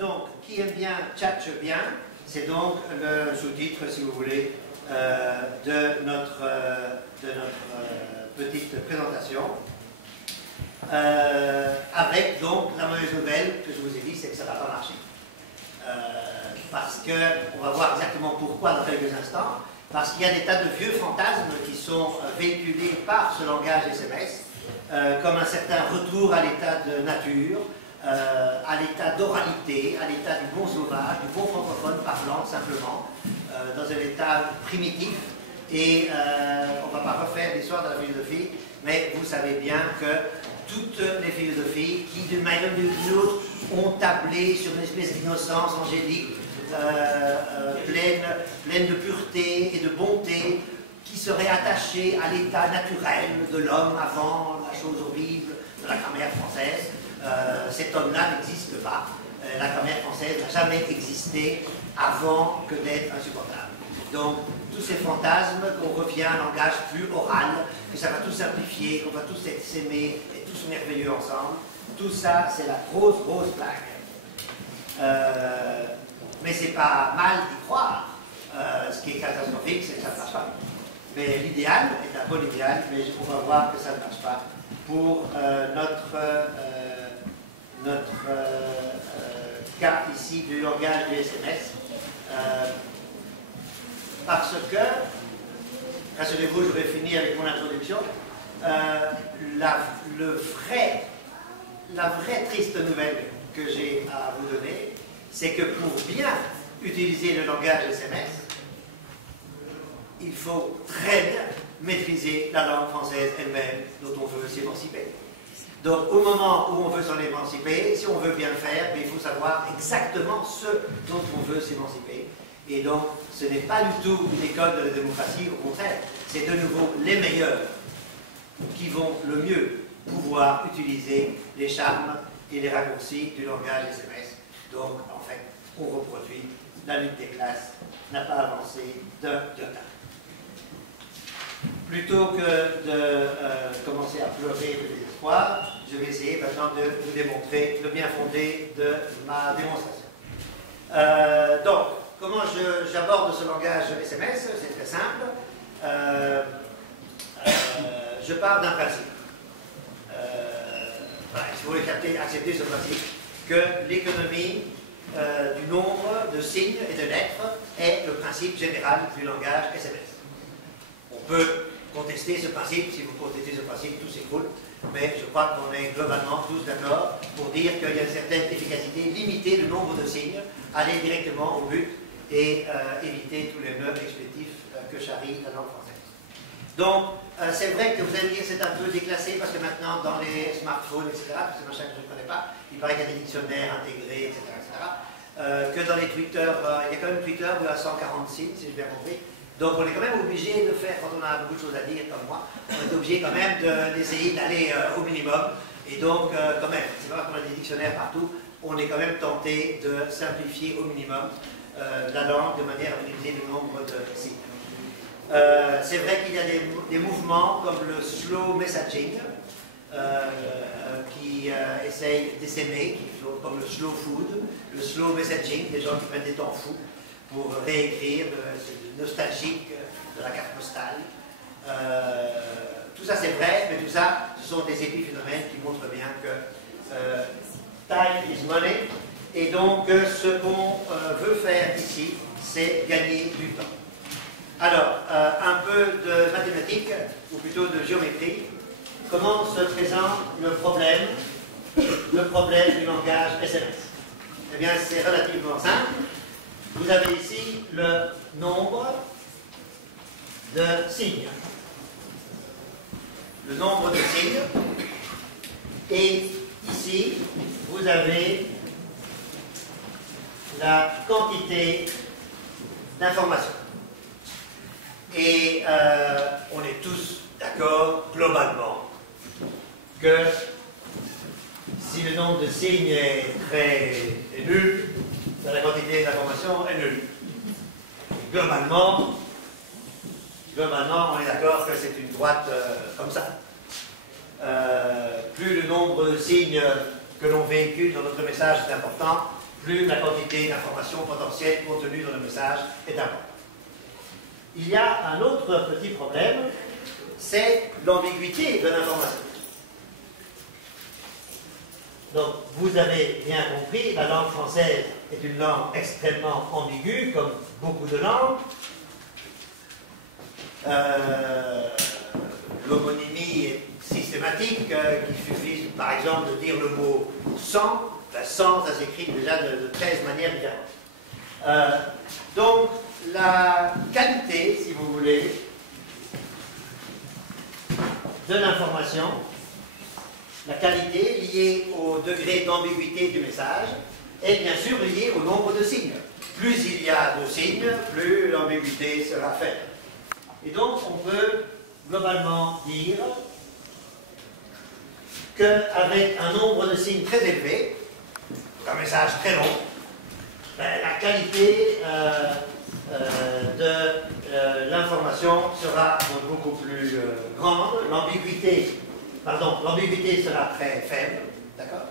Donc, qui aime bien, tchatche bien, c'est donc le sous-titre, si vous voulez, de notre petite présentation. Avec donc la mauvaise nouvelle que je vous ai dit, c'est que ça ne va pas marcher. Parce qu'on va voir exactement pourquoi dans quelques instants. Parce qu'il y a des tas de vieux fantasmes qui sont véhiculés par ce langage SMS, comme un certain retour à l'état de nature, à l'état d'oralité, à l'état du bon sauvage, du bon francophone parlant simplement, dans un état primitif. Et on ne va pas refaire l'histoire de la philosophie, mais vous savez bien que toutes les philosophies qui, d'une manière ou d'une autre, ont tablé sur une espèce d'innocence angélique, pleine de pureté et de bonté, qui serait attachée à l'état naturel de l'homme avant la chose horrible de la grammaire française. Cet homme-là n'existe pas. La grammaire française n'a jamais existé avant que d'être insupportable. Donc, tous ces fantasmes qu'on revient à un langage plus oral, que ça va tout simplifier, qu'on va tous s'aimer et tous merveilleux ensemble, tout ça, c'est la grosse blague. Mais c'est pas mal d'y croire. Ce qui est catastrophique, c'est que ça ne marche pas. Mais l'idéal est un bon idéal, mais on va voir que ça ne marche pas pour notre cas ici du langage du SMS. Parce que, rassurez-vous, je vais finir avec mon introduction, la vraie triste nouvelle que j'ai à vous donner, c'est que pour bien utiliser le langage SMS, il faut très bien maîtriser la langue française elle-même dont on veut s'émanciper. Donc au moment où on veut s'en émanciper, si on veut bien le faire, il faut savoir exactement ce dont on veut s'émanciper. Et donc ce n'est pas du tout une école de la démocratie, au contraire, c'est de nouveau les meilleurs qui vont le mieux pouvoir utiliser les charmes et les raccourcis du langage SMS. Donc en fait, on reproduit la lutte des classes n'a pas avancé d'un iota. Plutôt que de commencer à pleurer de désespoir, je vais essayer maintenant de vous démontrer le bien fondé de ma démonstration. Donc, comment j'aborde ce langage SMS? C'est très simple. Je pars d'un principe. Voilà, il faut accepter ce principe, que l'économie du nombre de signes et de lettres est le principe général du langage SMS. On peut contester ce principe, si vous contestez ce principe, tout s'écroule, mais je crois qu'on est globalement tous d'accord pour dire qu'il y a une certaine efficacité, limiter le nombre de signes, aller directement au but et éviter tous les nœuds explétifs que charrie la langue française. Donc, c'est vrai que vous allez me dire que c'est un peu déclassé parce que maintenant, dans les smartphones, etc., parce que machin que je ne connais pas, il paraît qu'il y a des dictionnaires intégrés, etc., que dans les Twitter, il y a quand même Twitter où il y a 140 signes, si j'ai bien compris. Donc on est quand même obligé de faire, quand on a beaucoup de choses à dire comme moi, on est obligé quand même d'essayer d'aller au minimum. Et donc quand même, c'est pas parce qu'on a des dictionnaires partout, on est quand même tenté de simplifier au minimum la langue de manière à minimiser le nombre de signes. C'est vrai qu'il y a des mouvements comme le slow messaging qui essayent d'essaimer, comme le slow food, le slow messaging, des gens qui prennent des temps fous pour réécrire, c'est nostalgique de la carte postale. Tout ça c'est vrai, mais tout ça, ce sont des épiphénomènes qui montrent bien que time is money, et donc ce qu'on veut faire ici, c'est gagner du temps. Alors, un peu de mathématiques, ou plutôt de géométrie. Comment se présente le problème du langage SMS? Eh bien, c'est relativement simple. Vous avez ici le nombre de signes. Le nombre de signes. Et ici, vous avez la quantité d'informations. Et on est tous d'accord, globalement, que si le nombre de signes est nul, la quantité d'information est nulle. Globalement, on est d'accord que c'est une droite comme ça. Plus le nombre de signes que l'on véhicule dans notre message est important, plus la quantité d'informations potentielles contenues dans le message est importante. Il y a un autre petit problème, c'est l'ambiguïté de l'information. Donc, vous avez bien compris, la langue française est une langue extrêmement ambiguë, comme beaucoup de langues. L'homonymie est systématique, qu'il suffit par exemple de dire le mot sang. Sang, ça s'écrit déjà de 13 manières différentes. Donc, la qualité, si vous voulez, de l'information, la qualité liée au degré d'ambiguïté du message, est bien sûr liée au nombre de signes. Plus il y a de signes, plus l'ambiguïté sera faible. Et donc, on peut globalement dire qu'avec un nombre de signes très élevé, un message très long, la qualité de l'information sera donc beaucoup plus grande, l'ambiguïté sera très faible, d'accord?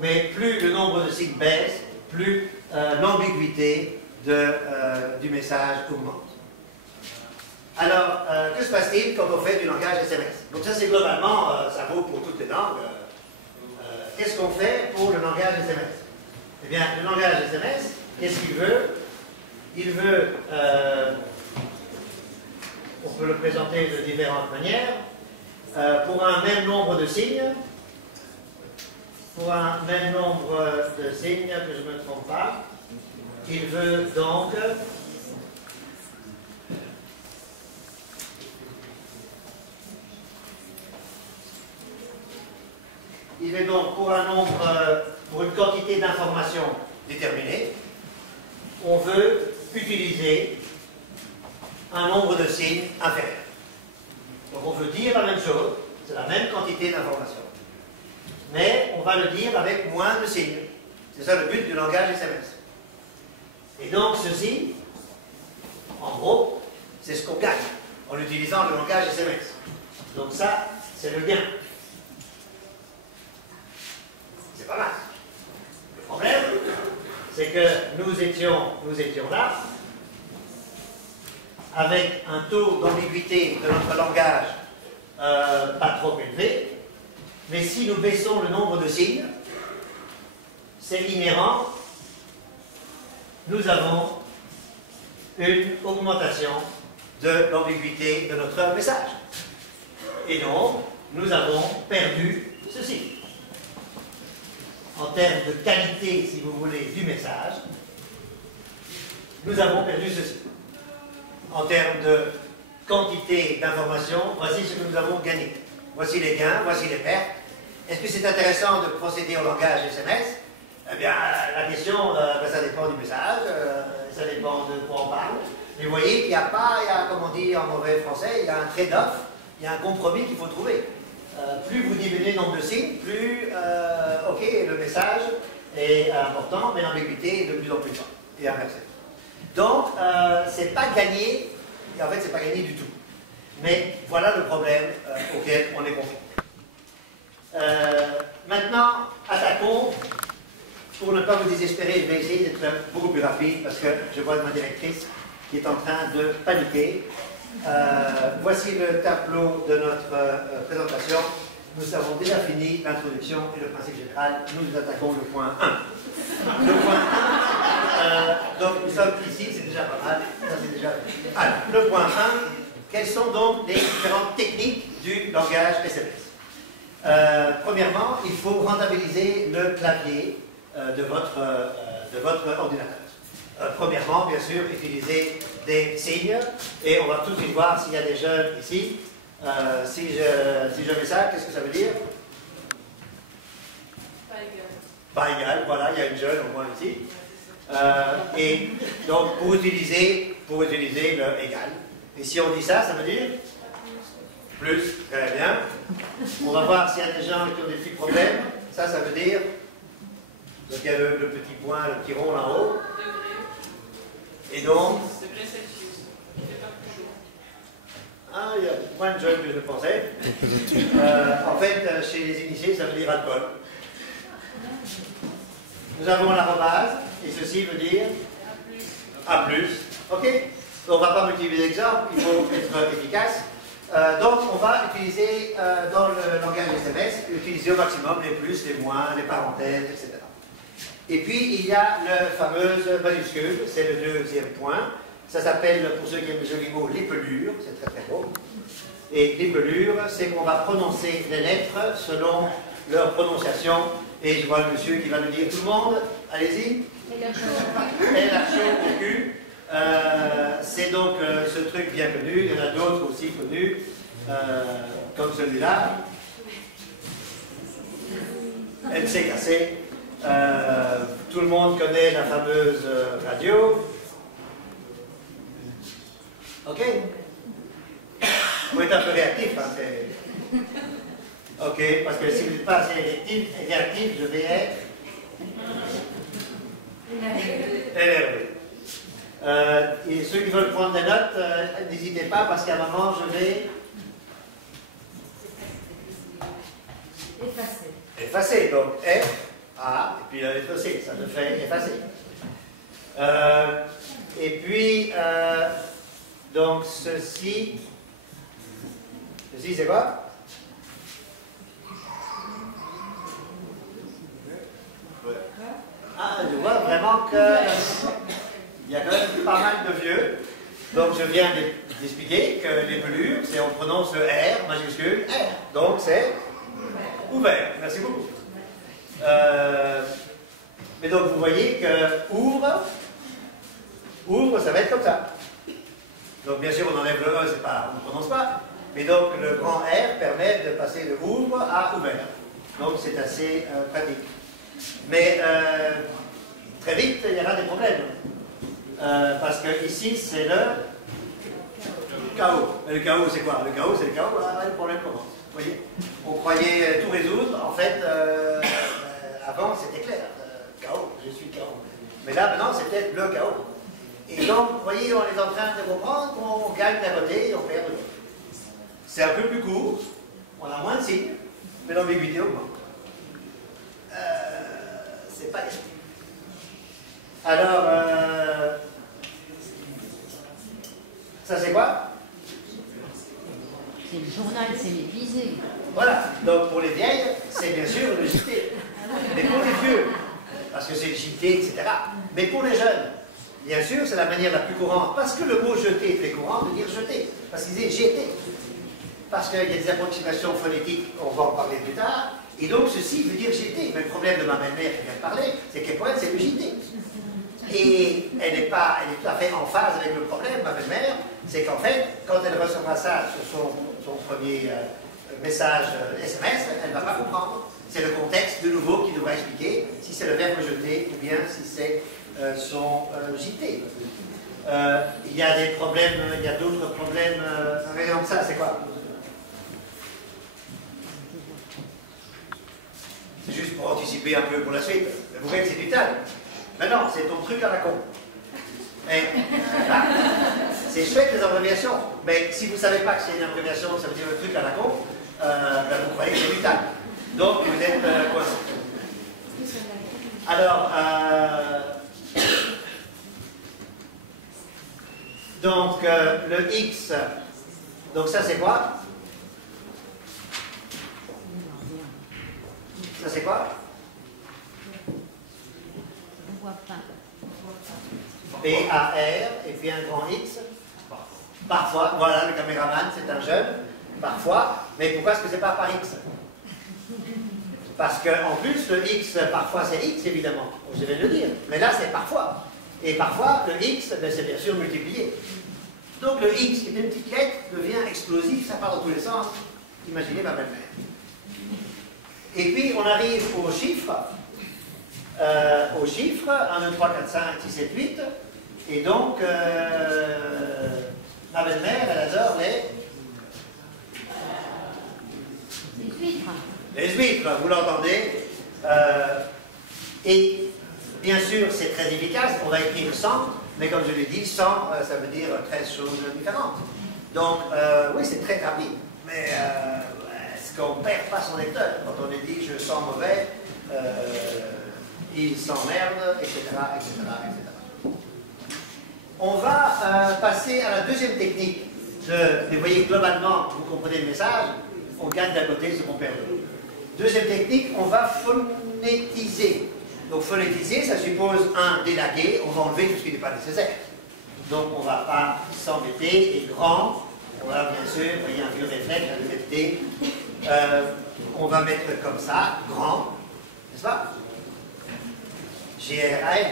Mais plus le nombre de signes baisse, plus l'ambiguïté du message augmente. Alors, que se passe-t-il quand on fait du langage SMS? Donc ça, c'est globalement, ça vaut pour toutes les langues. Qu'est-ce qu'on fait pour le langage SMS? Eh bien, le langage SMS, qu'est-ce qu'il veut? Il veut, on peut le présenter de différentes manières, pour un même nombre de signes, que je ne me trompe pas, il veut donc pour une quantité d'informations déterminée, on veut utiliser un nombre de signes inférieur. Donc on veut dire la même chose, c'est la même quantité d'informations, mais on va le dire avec moins de signes. C'est ça le but du langage SMS. Et donc ceci, en gros, c'est ce qu'on gagne en utilisant le langage SMS. Donc ça, c'est le gain. C'est pas mal. Le problème, c'est que nous étions là, avec un taux d'ambiguïté de notre langage pas trop élevé, mais si nous baissons le nombre de signes, c'est inhérent, nous avons une augmentation de l'ambiguïté de notre message. Et donc, nous avons perdu ceci. En termes de qualité, si vous voulez, du message, nous avons perdu ceci. En termes de quantité d'informations, voici ce que nous avons gagné. Voici les gains, voici les pertes. Est-ce que c'est intéressant de procéder au langage SMS? Eh bien, la question, ça dépend du message, ça dépend de quoi on parle. Mais vous voyez qu'il n'y a pas, comme on dit en mauvais français, il y a un trade-off, il y a un compromis qu'il faut trouver. Plus vous diminuez le nombre de signes, plus, ok, le message est important, mais l'ambiguïté est de plus en plus forte. Et inversé. Donc, c'est pas gagné, et en fait, c'est pas gagné du tout. Mais voilà le problème auquel on est confronté. Maintenant, attaquons. Pour ne pas vous désespérer, je vais essayer d'être beaucoup plus rapide parce que je vois ma directrice qui est en train de paniquer. Voici le tableau de notre présentation. Nous avons déjà fini l'introduction et le principe général. Nous attaquons le point 1. Le point 1, donc nous sommes ici, c'est déjà pas mal. Ça, c'est déjà... Alors, le point 1, quelles sont donc les différentes techniques du langage SMS? Premièrement, il faut rentabiliser le clavier de votre ordinateur. Premièrement, bien sûr, utiliser des signes, et on va tout de suite voir s'il y a des jeunes ici. Si je mets ça, qu'est-ce que ça veut dire? Pas égal. Pas égal, voilà, il y a une jeune au moins ici. Et donc, pour utiliser le égal. Et si on dit ça, ça veut dire? Plus, très bien. On va voir s'il y a des gens qui ont des petits problèmes. Ça veut dire? Donc il y a le petit point, le petit rond là-haut. Et donc? Degré Celsius. Il fait pas plus chaud. Ah, il y a moins de jeunes que je ne pensais. En fait, chez les initiés, ça veut dire alcool. Nous avons l'arrobase, et ceci veut dire A+. Ok? On ne va pas multiplier d'exemples, il faut être efficace. Donc on va utiliser dans le langage SMS, utiliser au maximum les plus, les moins, les parenthèses, etc. Et puis il y a la fameuse majuscule, c'est le deuxième point. Ça s'appelle, pour ceux qui aiment les jolis mots, les pelures, c'est très très beau. Et les pelures, c'est qu'on va prononcer les lettres selon leur prononciation. Et je vois le monsieur qui va nous dire tout le monde, allez-y. Elle a chaud au cul. C'est donc ce truc bien connu, il y en a d'autres aussi connus, comme celui-là. Elle s'est cassée. Tout le monde connaît la fameuse radio. Ok? Vous êtes un peu réactif, hein, ok, parce que si vous n'êtes pas assez réactif, je vais être énervé. Et ceux qui veulent prendre des notes, n'hésitez pas, parce qu'à un moment, je vais effacer. Donc F, A, et puis la lettre C, ça me fait effacer. Et puis, donc ceci c'est quoi? Ah, je vois vraiment qu'il y a quand même pas mal de vieux. Donc je viens d'expliquer que les pelures, c'est on prononce le R majuscule R. Donc c'est ouvert. Merci beaucoup. Mais donc vous voyez que ouvre, ça va être comme ça. Donc bien sûr on enlève le E, c'est pas, on ne prononce pas. Mais donc le grand R permet de passer de ouvre à ouvert. Donc c'est assez pratique. Mais très vite, il y aura des problèmes. Parce que ici, c'est le chaos. Le chaos, c'est quoi? Le chaos, c'est le chaos. Ah, le problème commence. Vous voyez? On croyait tout résoudre. En fait, avant, c'était clair. Chaos, je suis chaos. Mais là, maintenant, c'est peut-être le chaos. Et donc, vous voyez, on est en train de comprendre qu'on gagne d'un côté et on perd de l'autre. C'est un peu plus court, on a moins de signes, mais l'ambiguïté augmente. C'est pas possible. Alors, ça c'est quoi? C'est le journal, c'est les visées. Voilà, donc pour les vieilles, c'est bien sûr le JT. Mais pour les vieux, parce que c'est le JT, etc. Mais pour les jeunes, bien sûr, c'est la manière la plus courante, parce que le mot jeter est très courant, de dire jeter. Parce qu'ils disent jeter. Parce qu'il y a des approximations phonétiques, on va en parler plus tard, et donc ceci veut dire JT. Mais le problème de ma belle-mère qui vient de parler, c'est qu'elle pointe, c'est le JT. Et elle est tout à fait en phase avec le problème, ma belle-mère, c'est qu'en fait, quand elle recevra ça sur son premier message SMS, elle ne va pas comprendre. C'est le contexte de nouveau qui devra expliquer si c'est le verbe jeter ou bien si c'est son JT. Il y a des problèmes, il y a d'autres problèmes, par exemple ça, c'est quoi? C'est juste pour anticiper un peu pour la suite. Vous voyez que c'est du tal. Mais non, c'est ton truc à la con. C'est chouette les abréviations, mais si vous ne savez pas que c'est une abréviation, ça veut dire le truc à la con, ben vous croyez que c'est du tal. Donc vous êtes coincé. Alors, donc le X, donc ça c'est quoi? Ça c'est quoi? On voit pas. P-A-R et puis un grand X. Parfois, voilà, le caméraman, c'est un jeune. Parfois, mais pourquoi est-ce que c'est pas par X? Parce qu'en plus, le X, parfois c'est X, évidemment. Je vais le dire. Mais là, c'est parfois. Et parfois, le X, ben, c'est bien sûr multiplié. Donc le X, qui est une petite lettre, devient explosif, ça part dans tous les sens. Imaginez ma belle-mère. Et puis, on arrive aux chiffres. 1, 2, 3, 4, 5, 6, 7, 8. Et donc, ma belle-mère, elle adore Les huîtres. les huîtres, vous l'entendez. Et bien sûr, c'est très efficace, on va écrire 100, mais comme je l'ai dit, 100, ça veut dire 13 choses différentes. Donc, oui, c'est très rapide, mais Est-ce qu'on ne perd pas son lecteur quand on est dit je sens mauvais, il s'emmerde, etc., etc., etc. On va passer à la deuxième technique. Mais vous voyez, globalement, vous comprenez le message, on gagne d'un côté ce qu'on perd de l'autre. Deuxième technique, on va phonétiser. Donc phonétiser, ça suppose un délaguer, on va enlever tout ce qui n'est pas nécessaire. Donc on ne va pas s'embêter, et grand, on va bien sûr, vous voyez un vieux réflexe, la lettre D, on va mettre comme ça, grand, n'est-ce pas? G-R-A-N.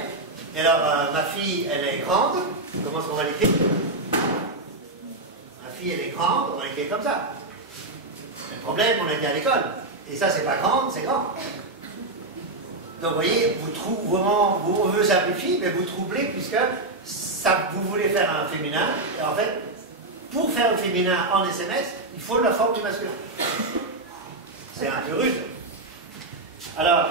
Et alors, ma fille, elle est grande, comment est-ce qu'on va l'écrire? Ma fille, elle est grande, on va l'écrire comme ça. Le problème, on était à l'école. Et ça, c'est pas grande, c'est grand. Donc, vous voyez, on veut simplifier, mais vous troublez, puisque ça, vous voulez faire un féminin. Et en fait, pour faire un féminin en SMS, il faut la forme du masculin. C'est un peu rude. Alors,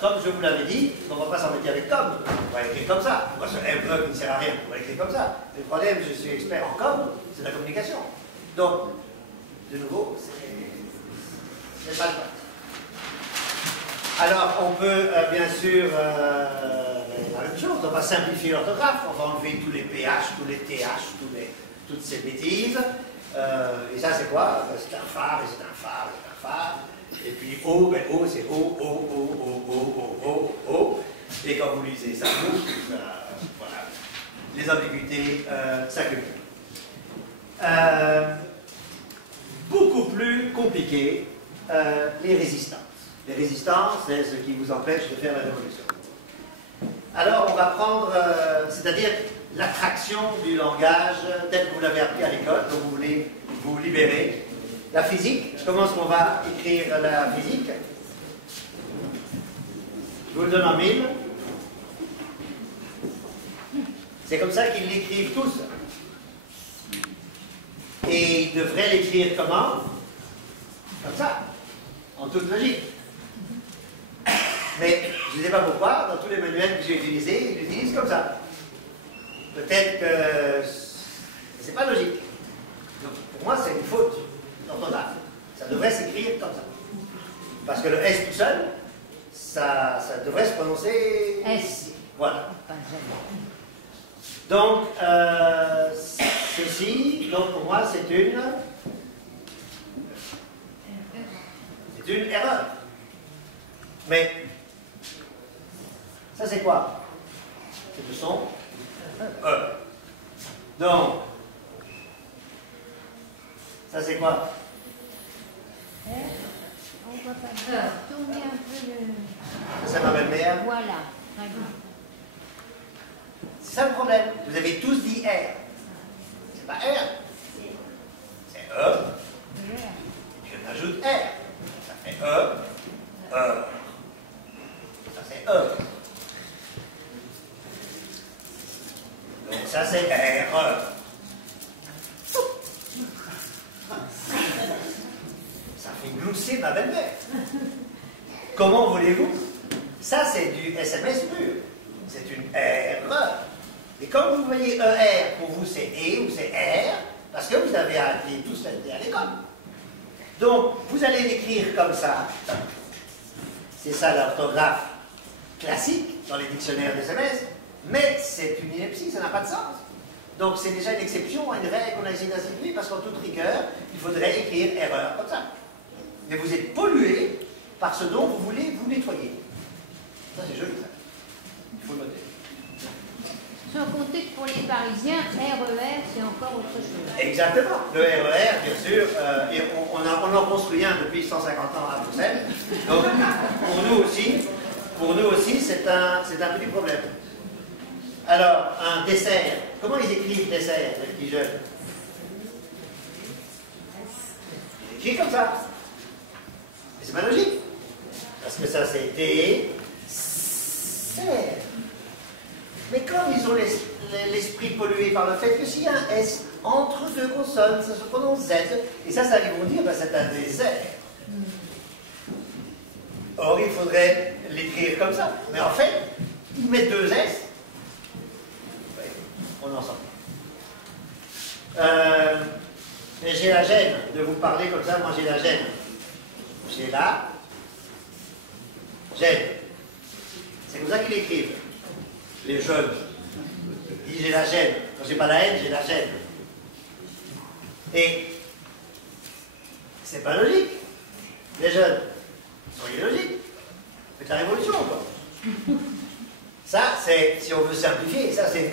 comme je vous l'avais dit, on ne va pas s'embêter avec com. On va écrire comme ça. Moi, ce ME qui ne sert à rien, on va écrire comme ça. Le problème, je suis expert en com, c'est la communication. Donc, de nouveau, c'est pas le cas. Alors, on peut bien sûr la même chose, on va simplifier l'orthographe, on va enlever tous les PH, tous les TH, toutes ces bêtises. Et ça, c'est quoi? C'est un phare, et c'est un phare, et c'est un phare. Et puis O, ben O, c'est O, O, O, O, O, O, O, O. Et quand vous lisez ça, voilà, les ambiguïtés s'accumulent. Beaucoup plus compliqué, les résistances. Les résistances, c'est ce qui vous empêche de faire la révolution. Alors, on va prendre, c'est-à-dire l'attraction du langage tel que vous l'avez appris à l'école, donc vous voulez vous libérer. La physique, comment est-ce qu'on va écrire la physique? Je vous le donne en mille. C'est comme ça qu'ils l'écrivent tous. Et ils devraient l'écrire comment? Comme ça, en toute logique. Mais je ne sais pas pourquoi, dans tous les manuels que j'ai utilisés, ils l'utilisent comme ça. Peut-être que c'est pas logique. Donc, pour moi, c'est une faute d'orthographe. Ça devrait s'écrire comme ça. Parce que le S tout seul, ça devrait se prononcer S. Voilà. Pas jamais. Donc, ceci, donc pour moi, c'est une erreur. Mais, ça c'est quoi? C'est le son E. Donc, ça c'est quoi? On voit pas bien. Tournez un peu le... Ça c'est ma belle-mère. Voilà, très bien. C'est ça le problème. Vous avez tous dit R. C'est pas R. C'est E. Je m'ajoute R. Ça fait E. E. Ça c'est E. Donc ça c'est R. Ça fait glousser ma belle-mère. Comment voulez-vous? Ça c'est du SMS pur. C'est une R. Et comme vous voyez ER, pour vous c'est E ou c'est R, parce que vous avez appris tous à l'école. Donc, vous allez l'écrire comme ça. C'est ça l'orthographe classique dans les dictionnaires d'SMS, mais c'est une ineptie, ça n'a pas de sens. Donc, c'est déjà une exception à une règle qu'on a essayé d'instituer, parce qu'en toute rigueur, il faudrait écrire erreur comme ça. Mais vous êtes pollué par ce dont vous voulez vous nettoyer. Ça, c'est joli, ça. Il faut le noter. Sans compter que pour les Parisiens, RER, c'est encore autre chose. Exactement. Le RER, bien sûr, et on en construit un depuis 150 ans à Bruxelles. Donc, pour nous aussi, c'est un petit problème. Alors, un dessert. Comment ils écrivent dessert, les petits jeunes? Ils écrivent comme ça. Mais c'est pas logique. Parce que ça, c'est dessert. Mais comme ils ont l'esprit pollué par le fait que s'il y a un S entre deux consonnes, ça se prononce Z, et ça ils vont dire, ben, c'est un désert. Or, il faudrait l'écrire comme ça. Mais en fait, ils mettent deux S. Oui, on en sort. J'ai la gêne de vous parler comme ça, moi j'ai la gêne. j'ai la gêne. C'est comme ça qu'ils écrivent, les jeunes. Ils disent j'ai la gêne. Quand j'ai pas la haine, j'ai la gêne. Et c'est pas logique. Les jeunes, soyez logiques. Faites la révolution, quoi. Ça, c'est, si on veut simplifier, ça c'est G.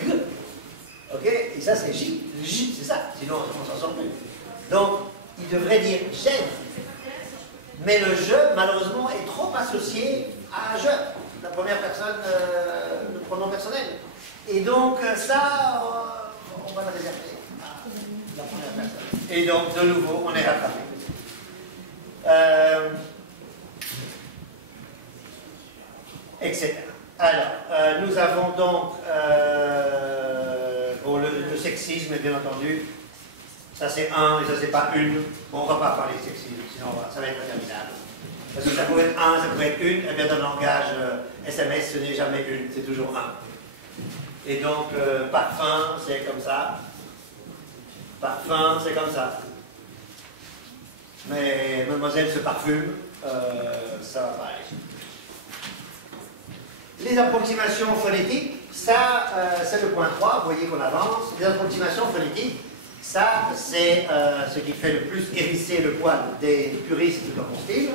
Ok? Et ça c'est J. J, c'est ça. Sinon, on s'en sort plus. Donc, il devrait dire gêne. Mais le je, malheureusement, est trop associé à je, la première personne, le pronom personnel. Et donc, ça, on va le réserver à la première personne. Et donc, de nouveau, on est rattrapé. Etc. Alors, nous avons donc bon, le sexisme, bien entendu. Ça c'est un et ça c'est pas une. Bon, on va pas parler de sexisme, sinon ça va être interminable. Parce que ça pourrait être un, ça pourrait être une, et bien dans le langage SMS, ce n'est jamais une, c'est toujours un. Et donc, parfum, c'est comme ça. Parfum, c'est comme ça. Mais mademoiselle se parfume, ça va pas aller. Les approximations phonétiques, ça, c'est le point 3, vous voyez qu'on avance. Les approximations phonétiques, ça, c'est ce qui fait le plus hérisser le poil des puristes dans mon style.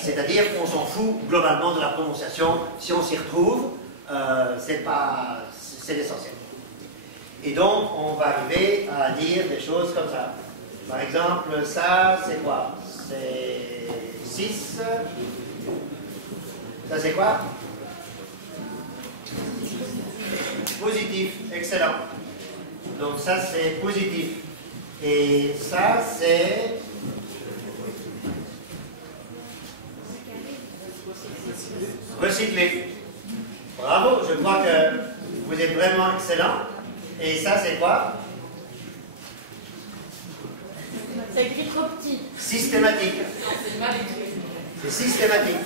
C'est-à-dire qu'on s'en fout globalement de la prononciation. Si on s'y retrouve, c'est l'essentiel. Et donc, on va arriver à dire des choses comme ça. Par exemple, ça, c'est quoi? C'est 6. Ça, c'est quoi? Positif. Excellent. Donc, ça, c'est positif. Et ça, c'est... recyclé. Bravo, je crois que vous êtes vraiment excellent. Et ça, c'est quoi? C'est écrit trop petit. Systématique. Non, c'est mal écrit. C'est systématique.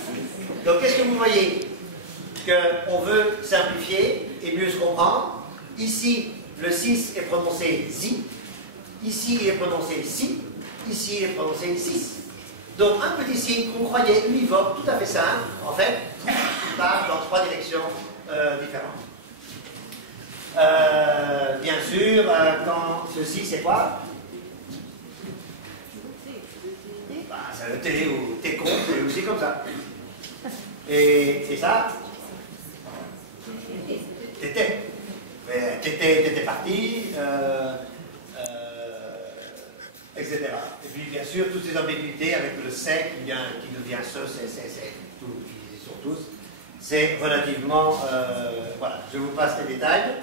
Donc, qu'est-ce que vous voyez? Qu'on veut simplifier et mieux se comprendre. Ici, le 6 est prononcé zi. Ici, il est prononcé si. Ici, il est prononcé 6. Donc, un petit signe qu'on croyait univoque, tout à fait simple, en fait, il part dans 3 directions différentes. Bien sûr, quand ceci, c'est quoi? Bah, c'est le T ou t'es con, c'est aussi comme ça. Et ça? T'étais. Mais t'étais parti, etc. Et puis, bien sûr, toutes ces ambiguïtés avec le c'est qui devient ce, c'est, tout, ils sont tous. C'est relativement... voilà, je vous passe les détails.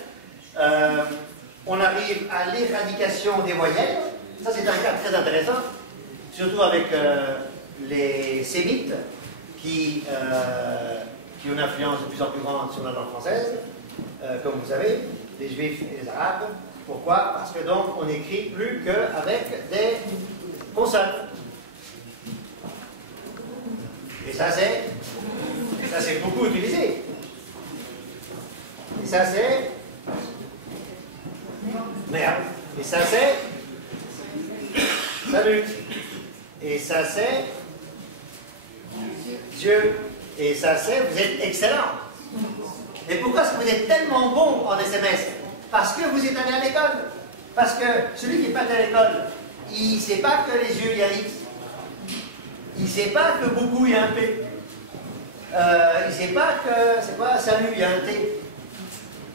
On arrive à l'éradication des voyelles. Ça, c'est un cas très intéressant, surtout avec les sémites qui ont une influence de plus en plus grande sur la langue française, comme vous savez, les juifs et les arabes. Pourquoi? Parce que donc, on n'écrit plus qu'avec des consonnes. Et ça, c'est beaucoup utilisé. Et ça, c'est... merde. Et ça, c'est... salut. Et ça, c'est... Dieu. Et ça, c'est... vous êtes excellent. Et pourquoi est-ce que vous êtes tellement bon en SMS? Parce que vous êtes allé à l'école. Parce que celui qui n'est pas allé à l'école, il ne sait pas que les yeux, il y a X. Il ne sait pas que beaucoup, il y a un P. Il ne sait pas que, c'est quoi, salut, il y a un T.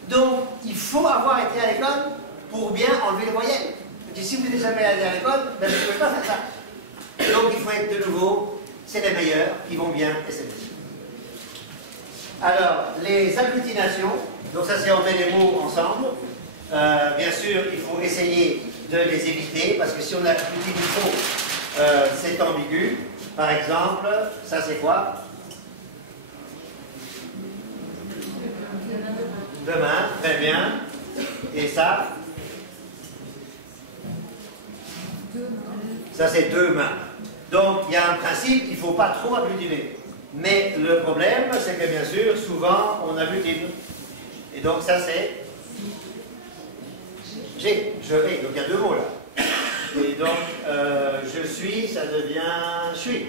Donc, il faut avoir été à l'école pour bien enlever les voyelles. Et si vous n'êtes jamais allé à l'école, ben, vous ne pouvez pas faire ça. Donc, il faut être de nouveau, c'est les meilleurs qui vont bien SMS. Alors, les agglutinations, donc ça c'est on met les mots ensemble. Bien sûr, il faut essayer de les éviter, parce que si on utilise trop, c'est ambigu. Par exemple, ça c'est quoi? Demain, très bien. Et ça? Ça c'est demain. Donc, il y a un principe, il ne faut pas trop agglutiner. Mais le problème, c'est que bien sûr, souvent, on agglutine. Et donc ça c'est G, je vais. Donc il y a deux mots là. Et donc, je suis, ça devient je suis.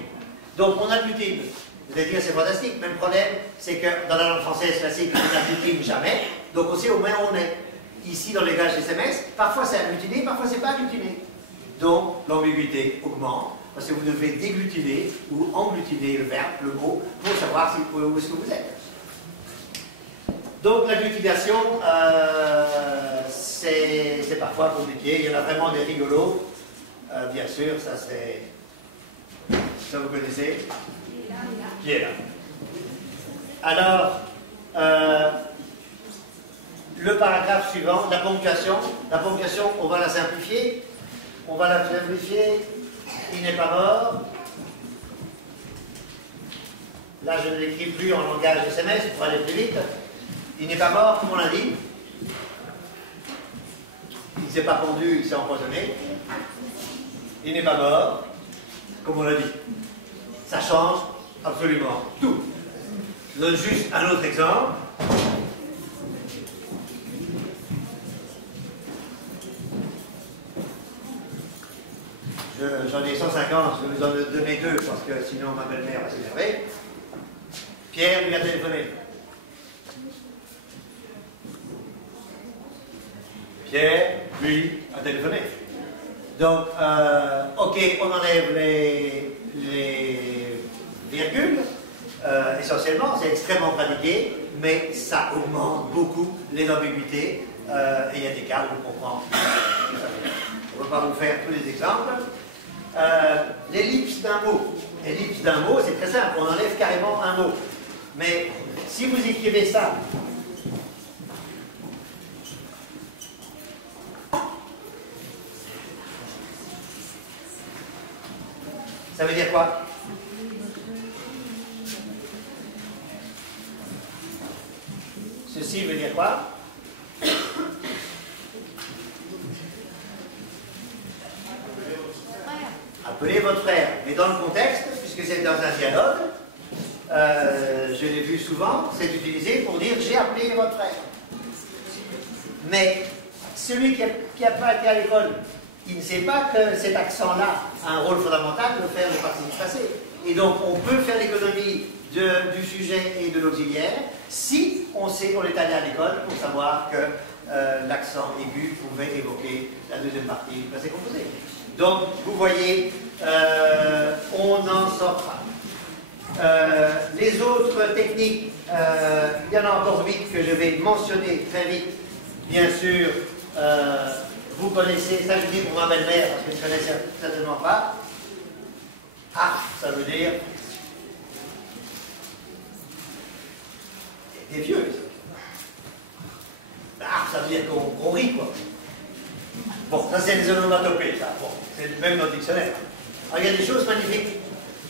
Donc, on agglutine. Vous allez dire, c'est fantastique. Même problème, c'est que dans la langue française classique, on n'agglutine jamais. Donc, on sait au moins où on est. Ici, dans les gages SMS, parfois c'est agglutiné, parfois c'est pas agglutiné. Donc, l'ambiguïté augmente, parce que vous devez déglutiner ou engglutiner le verbe, le mot, pour savoir où est-ce que vous êtes. Donc, l'agglutination, c'est parfois compliqué. Il y en a vraiment des rigolos. Bien sûr, ça c'est... Ça vous connaissez? Qui est là? Alors, le paragraphe suivant, la ponctuation, on va la simplifier. On va la simplifier. Il n'est pas mort. Là, je ne l'écris plus en langage SMS pour aller plus vite. Il n'est pas mort, comme on l'a dit. Il ne s'est pas pendu, il s'est empoisonné. Il n'est pas mort, comme on l'a dit. Ça change absolument tout. Je donne juste un autre exemple. J'en ai 150, je vais vous en donner deux parce que sinon ma belle-mère va s'énerver. Pierre lui a téléphoné. Pierre, lui, a téléphoné. Donc, ok, on enlève les virgules, essentiellement, c'est extrêmement pratiqué, mais ça augmente beaucoup les ambiguïtés, et il y a des cas où on comprend. On ne va pas vous faire tous les exemples. L'ellipse d'un mot. L'ellipse d'un mot, c'est très simple, on enlève carrément un mot. Mais si vous écrivez ça, ça veut dire quoi? Ceci veut dire quoi? Appelez votre frère. Mais dans le contexte, puisque c'est dans un dialogue, je l'ai vu souvent, c'est utilisé pour dire j'ai appelé votre frère. Mais celui qui n'a pas été à l'école, il ne sait pas que cet accent-là a un rôle fondamental de faire le participe passé. Et donc on peut faire l'économie du sujet et de l'auxiliaire si on sait qu'on est allé à l'école pour savoir que l'accent aigu pouvait évoquer la deuxième partie du passé composé. Donc vous voyez, on n'en sort pas. Les autres techniques, il y en a encore 8 que je vais mentionner très vite. Bien sûr, vous connaissez, ça je dis pour ma belle-mère parce que je ne connais certainement pas. Ah, ça veut dire des vieux. Ah, ça veut dire qu'on rit quoi. Bon, ça c'est les onomatopées, ça. Bon, c'est même dans le dictionnaire. Alors il y a des choses magnifiques.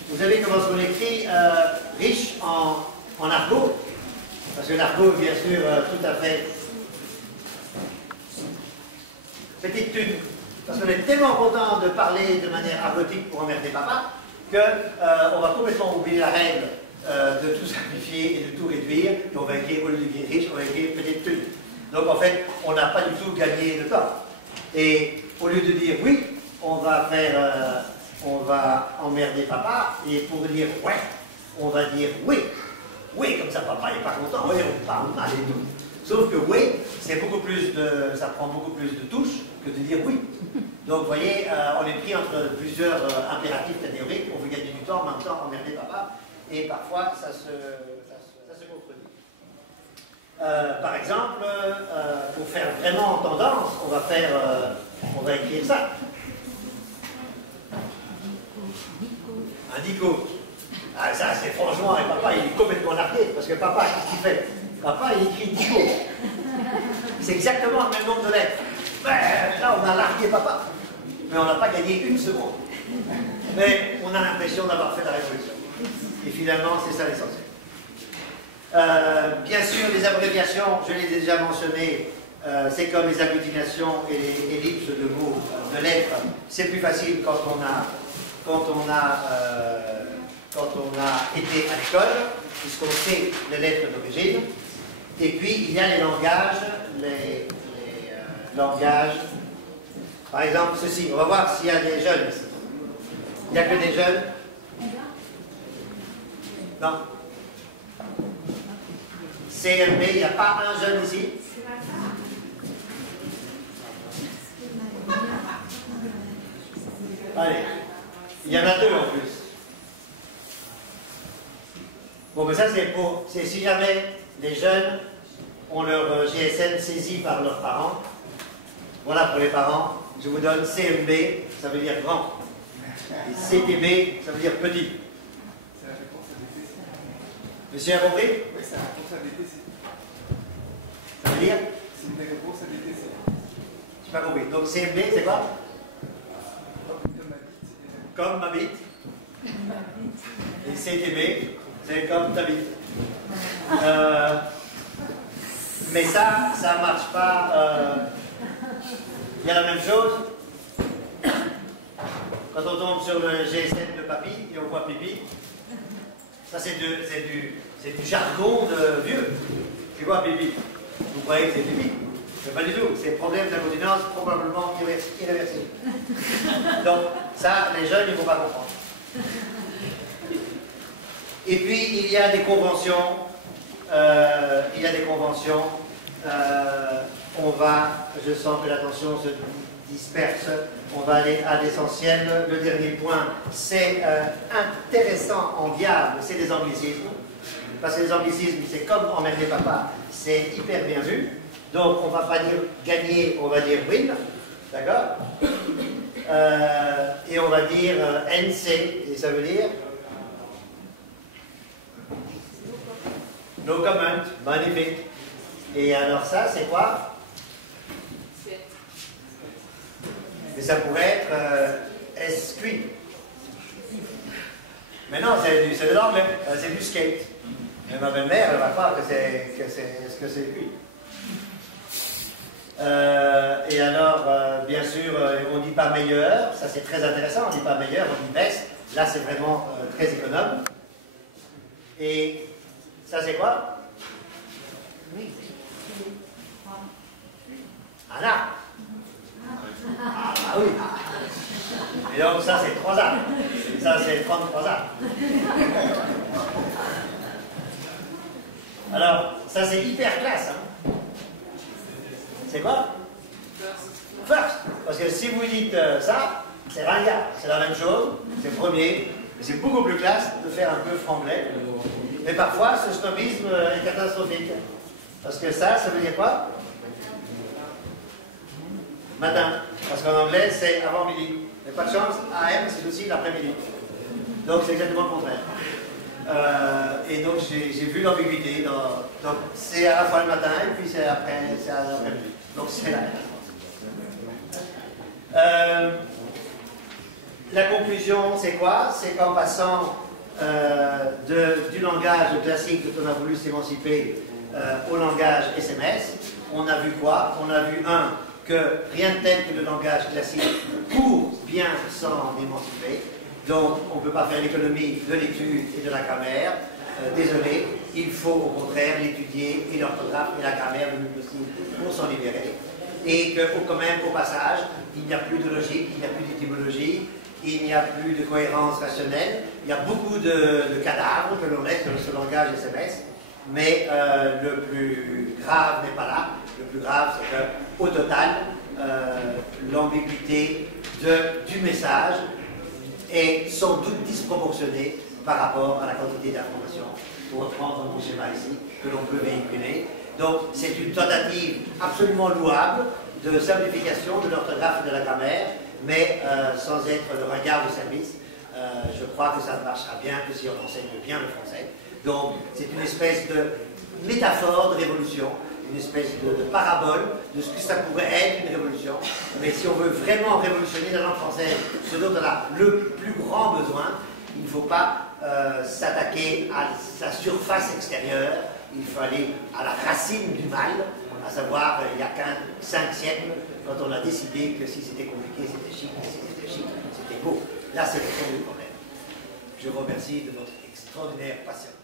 Vous savez comment on écrit riche en argot? Parce que l'argot, bien sûr, tout à fait petite thune. Parce qu'on est tellement content de parler de manière argotique pour emmerder papa qu'on va complètement oublier la règle de tout simplifier et de tout réduire. Et on va écrire, au lieu d'écrire riche, on va écrire petite thune. Donc en fait, on n'a pas du tout gagné de temps. Et au lieu de dire oui, on va emmerder papa, et pour dire ouais, on va dire oui. Oui, comme ça papa n'est pas content, oui, on parle mal et tout. Sauf que oui, c'est beaucoup plus ça prend beaucoup plus de touches que de dire oui. Donc vous voyez, on est pris entre plusieurs impératifs catégoriques, on veut gagner du temps, en même temps emmerder papa, et parfois ça se contredit. Par exemple, pour faire vraiment en tendance, on va écrire ça. Un dico. Ah, ça, c'est franchement, et papa, il est complètement largué, parce que papa, qu'est-ce qu'il fait? Papa, il écrit dico. C'est exactement le même nombre de lettres. Ben, là, on a largué papa. Mais on n'a pas gagné une seconde. Mais on a l'impression d'avoir fait la révolution. Et finalement, c'est ça l'essentiel. Bien sûr, les abréviations, je l'ai déjà mentionné, c'est comme les agglutinations et les ellipses de mots, de lettres. C'est plus facile quand on a été à l'école, puisqu'on sait les lettres d'origine. Et puis, il y a les langages, Par exemple, ceci. On va voir s'il y a des jeunes ici. Il n'y a que des jeunes? Non. CMB, il n'y a pas un jeune ici? Allez. Il y en a deux en plus. Bon, mais ça c'est si jamais les jeunes ont leur GSM saisi par leurs parents. Voilà pour les parents. Je vous donne CMB, ça veut dire grand. Et CTB, ça veut dire petit. Monsieur a compris? Oui, c'est la réponse à DTC. Ça veut dire? C'est une réponse à DTC. Je n'ai pas compris. Donc CMB, c'est quoi? Comme ma bite. Et CTB, c'est comme ta bite. Mais ça ne marche pas. Il y a la même chose. Quand on tombe sur le GSM de papy et on voit pipi, ça c'est du jargon de vieux. C'est quoi pipi? Vous croyez que c'est pipi? Mais pas du tout. C'est problème d'incontinence probablement irréversible. Donc ça, les jeunes, ils ne vont pas comprendre. Et puis, il y a des conventions. Je sens que l'attention se disperse. On va aller à l'essentiel. Le dernier point, c'est intéressant en diable, c'est les anglicismes. Parce que les anglicismes, c'est comme emmerder papa, c'est hyper bien vu. Donc, on ne va pas dire gagner, on va dire win. D'accord? Et on va dire NC, et ça veut dire no comment, magnifique. Et alors ça, c'est quoi? Mais ça pourrait être SQ. Mais non, c'est de l'anglais, c'est du skate. Et ma belle-mère, elle va croire que c'est cuit. Et alors, bien sûr, on ne dit pas meilleur, ça c'est très intéressant, on ne dit pas meilleur, on dit best. Là, c'est vraiment très économe. Et ça, c'est quoi? Anna. Ah oui. Et donc, ça, c'est 3 ans. Et ça, c'est 33 ans. Alors, ça, c'est hyper classe. Hein. C'est quoi? First. Parce que si vous dites ça, c'est ringard. C'est la même chose, c'est premier, mais c'est beaucoup plus classe de faire un peu franglais. Mais parfois, ce snobisme est catastrophique. Parce que ça veut dire quoi? Matin. Parce qu'en anglais, c'est avant midi. Mais pas de chance, AM, c'est aussi l'après-midi. Donc, c'est exactement le contraire. Et donc, j'ai vu l'ambiguïté. Donc, c'est à la fois le matin, et puis c'est après, c'est à l'après-midi. Donc, c'est la la conclusion, c'est quoi? C'est qu'en passant du langage classique dont on a voulu s'émanciper au langage SMS, on a vu quoi? On a vu, que rien de tel que le langage classique pour bien s'en émanciper. Donc, on ne peut pas faire l'économie de l'étude et de la grammaire. Désolé, il faut au contraire l'étudier et l'orthographe et la grammaire le mieux possible pour s'en libérer. Et quand même, au passage, il n'y a plus de logique, il n'y a plus d'étymologie, il n'y a plus de cohérence rationnelle, il y a beaucoup de cadavres que l'on laisse dans ce langage SMS, mais le plus grave n'est pas là. Le plus grave, c'est qu'au total, l'ambiguïté du message est sans doute disproportionnée par rapport à la quantité d'informations, pour reprendre mon schéma ici, que l'on peut véhiculer. Donc, c'est une tentative absolument louable de simplification de l'orthographe et de la grammaire, mais sans être le regard de service. Je crois que ça ne marchera bien que si on enseigne bien le français. Donc, c'est une espèce de métaphore de révolution, une espèce de parabole de ce que ça pourrait être une révolution. Mais si on veut vraiment révolutionner la langue française, ce dont on a le plus grand besoin, il ne faut pas s'attaquer à sa surface extérieure, il faut aller à la racine du mal, à savoir il y a 5 siècles, quand on a décidé que si c'était compliqué, c'était chic, et si c'était chic, c'était beau. Là, c'est le fond du problème. Je vous remercie de votre extraordinaire patience.